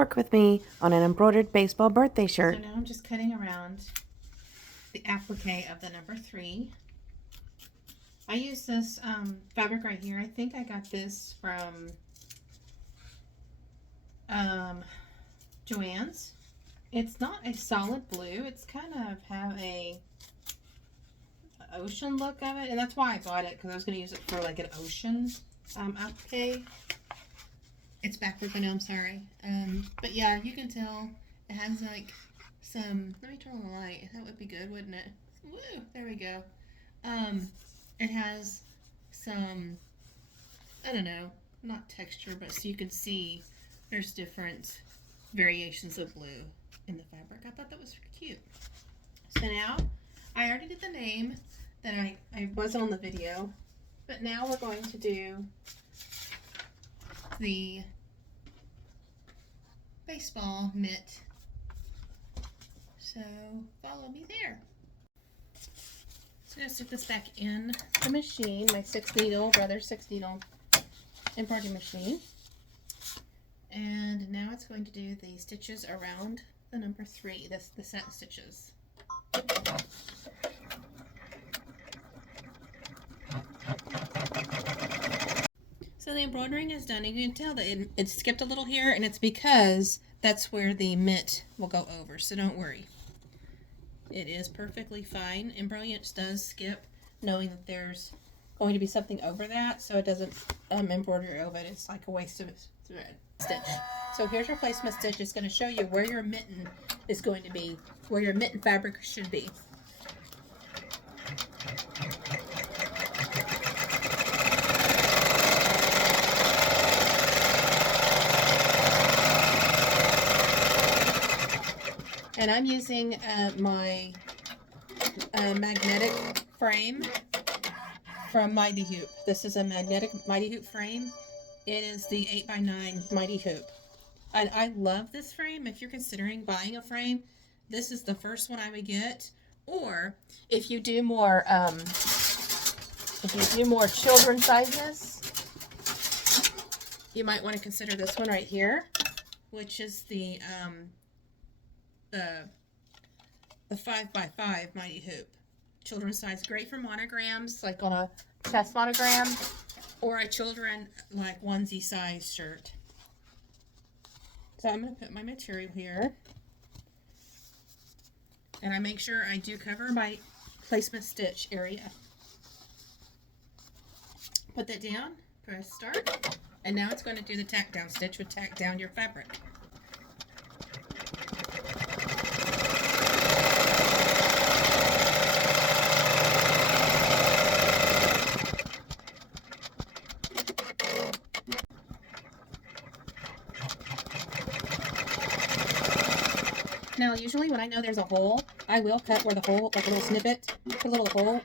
Work with me on an embroidered baseball birthday shirt. So now I'm just cutting around the applique of the number 3. I use this fabric right here. I think I got this from Joann's. It's not a solid blue. It's kind of have a ocean look of it, and that's why I bought it, because I was going to use it for like an ocean applique. It's backwards, I know, I'm sorry. But yeah, you can tell it has like some, let me turn on the light. That would be good, wouldn't it? Woo, there we go. It has some, I don't know, not texture, but so you can see there's different variations of blue in the fabric. I thought that was cute. So now, I already did the name that I wasn't on the video, but now we're going to do the baseball mitt. So follow me there. So I'm going to stick this back in the machine, my 6-needle, rather 6-needle embroidery machine. And now it's going to do the stitches around the number 3, the set stitches. So the embroidering is done, and you can tell that it skipped a little here, and it's because that's where the mitt will go over, so don't worry. It is perfectly fine, and Brilliance does skip, knowing that there's going to be something over that, so it doesn't embroider over it. It's like a waste of thread stitch. So here's your placement stitch. It's going to show you where your mitten is going to be, where your mitten fabric should be. And I'm using my magnetic frame from Mighty Hoop. This is a magnetic Mighty Hoop frame. It is the 8x9 Mighty Hoop. And I love this frame. If you're considering buying a frame, this is the first one I would get. Or if you do more children sizes, you might want to consider this one right here, which is the 5x5 Mighty Hoop. Children's size, great for monograms, like on a chest monogram, or a children like onesie size shirt. So I'm going to put my material here, and I make sure I do cover my placement stitch area. Put that down, press start, and now it's going to do the tack down stitch, with tack down your fabric. Now, usually when I know there's a hole, I will cut where the hole, like a little snippet, put a little hole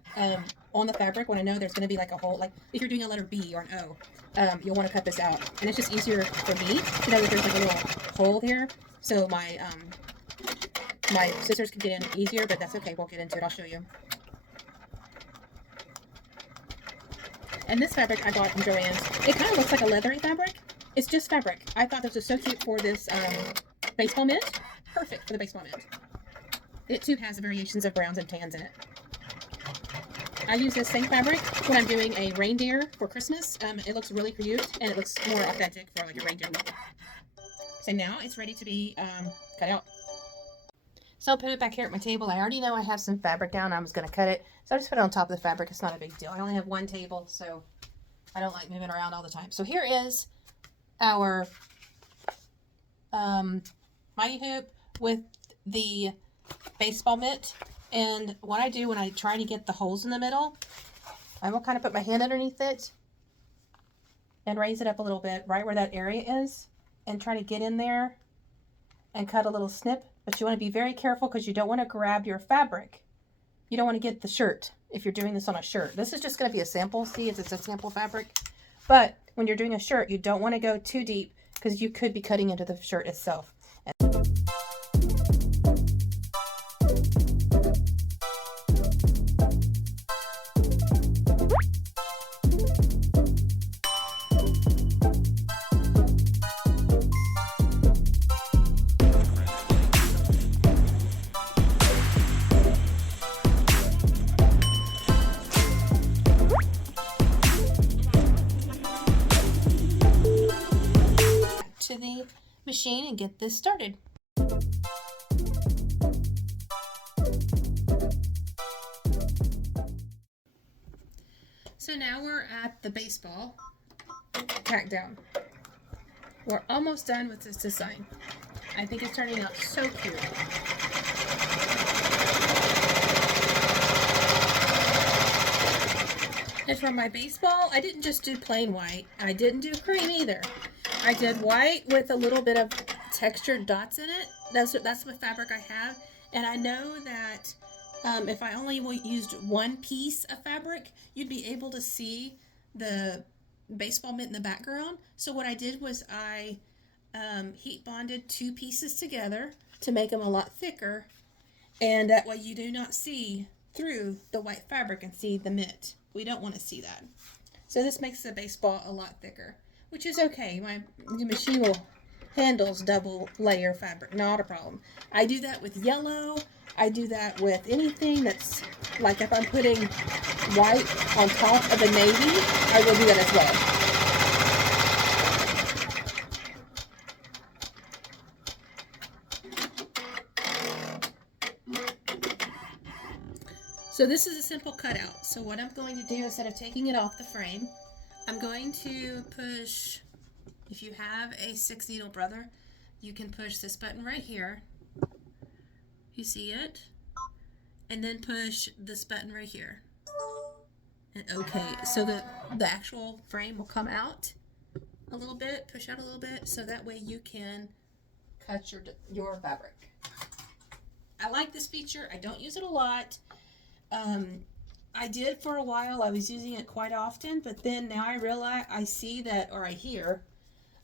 on the fabric when I know there's going to be like a hole. Like if you're doing a letter B or an O, you'll want to cut this out. And it's just easier for me to know that there's like a little hole here. So my my scissors can get in easier, but that's okay. We'll get into it. I'll show you. And this fabric I bought from Joann's. It kind of looks like a leathery fabric. It's just fabric. I thought this was so cute for this baseball mitt. Perfect for the baseball mitt. It too has variations of browns and tans in it. I use this same fabric when I'm doing a reindeer for Christmas. It looks really cute, and it looks more authentic for like a reindeer look. So now it's ready to be cut out. So I'll put it back here at my table. I already know I have some fabric down. I was going to cut it, so I just put it on top of the fabric. It's not a big deal. I only have one table, so I don't like moving around all the time. So here is our Mighty Hoop with the baseball mitt. And what I do when I try to get the holes in the middle, I will kind of put my hand underneath it and raise it up a little bit right where that area is, and try to get in there and cut a little snip. But you want to be very careful, because you don't want to grab your fabric. You don't want to get the shirt if you're doing this on a shirt. This is just going to be a sample. See, it's a sample fabric. But when you're doing a shirt, you don't want to go too deep, because you could be cutting into the shirt itself. the machine and get this started. So now we're at the baseball tack down. We're almost done with this design. I think it's turning out so cute. And for my baseball, I didn't just do plain white. I didn't do cream either. I did white with a little bit of textured dots in it. That's the fabric I have. And I know that if I only used one piece of fabric, you'd be able to see the baseball mitt in the background. So what I did was I heat bonded 2 pieces together to make them a lot thicker. And that way you do not see through the white fabric and see the mitt. We don't want to see that. So this makes the baseball a lot thicker, which is okay. The machine will handles double layer fabric, not a problem. I do that with yellow. I do that with anything that's, like if I'm putting white on top of the navy, I will do that as well. So this is a simple cutout. So what I'm going to do, instead of taking it off the frame, I'm going to push, if you have a 6 needle brother, you can push this button right here. You see it? And then push this button right here. And okay, so the actual frame will come out a little bit, push out a little bit, so that way you can cut your fabric. I like this feature. I don't use it a lot. I did for a while. I was using it quite often, but then now I realize, I see that, or I hear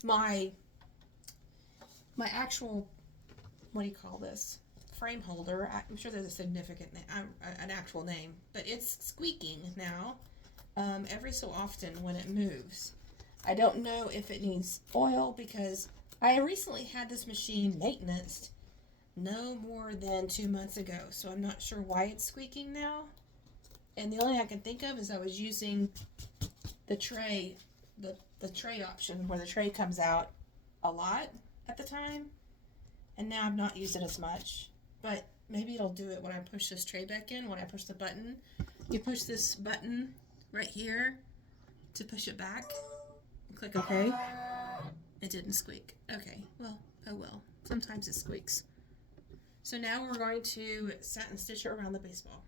my actual, what do you call this, frame holder, I'm sure there's a significant name, an actual name, but it's squeaking now every so often when it moves. I don't know if it needs oil, because I recently had this machine maintenanced no more than 2 months ago, so I'm not sure why it's squeaking now. And the only thing I can think of is I was using the tray, the tray option where the tray comes out a lot at the time, and now I've not used it as much. But maybe it'll do it when I push this tray back in. When I push the button, you push this button right here to push it back and click OK. It didn't squeak. Okay, well, oh well, sometimes it squeaks. So now we're going to satin stitch it around the baseball.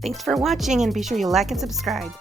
Thanks for watching, and be sure you like and subscribe.